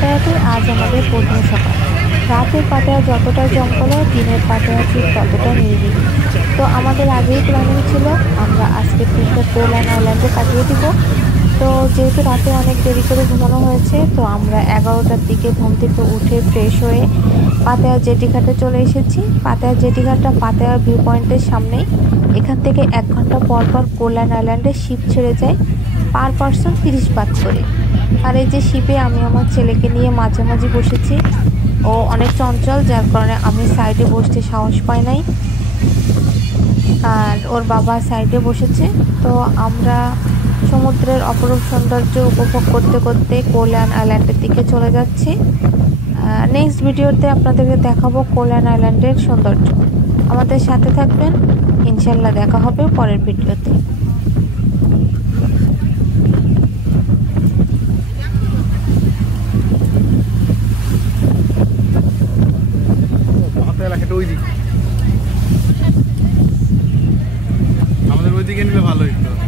পাটায়াতে আজ আমাদের প্রথম সকাল। রাতের পাটায়া যতটা জমকালো, দিনের পাটায়া ঠিক ততটা নিরিবিলি। তো আমাদের আগেই প্ল্যানিং ছিল আমরা আজকের দিনটা কোল অ্যান্ড আইল্যান্ডে কাটিয়ে দিব। তো যেহেতু রাতে অনেক দেরি করে ঘুমানো হয়েছে, তো আমরা 11টার দিকে ঘুম থেকে উঠে ফ্রেশ হয়ে পাতায়া জেটিঘাটে চলে এসেছি। পাতায়া জেটিঘাটটা পাতায়া ভিউ পয়েন্টের সামনেই। এখান থেকে 1 ঘন্টা পর পর কোল অ্যান্ড আইল্যান্ডে শিপ ছেড়ে যায়, পার পারসন 30 বাত করে। আর এই যে শিপে আমি আমার ছেলেকে নিয়ে মাঝামাঝি বসেছি। ও অনেক চঞ্চল, যার কারণে আমি সাইডে বসতে সাহস পাই নাই, আর ওর বাবা সাইডে বসেছে। তো আমরা সমুদ্রের অপরূপ সৌন্দর্য উপভোগ করতে করতে কোল অ্যান্ড আইল্যান্ডের দিকে চলে যাচ্ছি। নেক্সট ভিডিওতে আপনাদেরকে দেখাবো কোল অ্যান্ড আইল্যান্ডের সৌন্দর্য। আমাদের সাথে থাকবেন, ইনশাল্লাহ দেখা হবে পরের ভিডিওতে। আমাদের ওইদিকে নিলে ভালো হতো।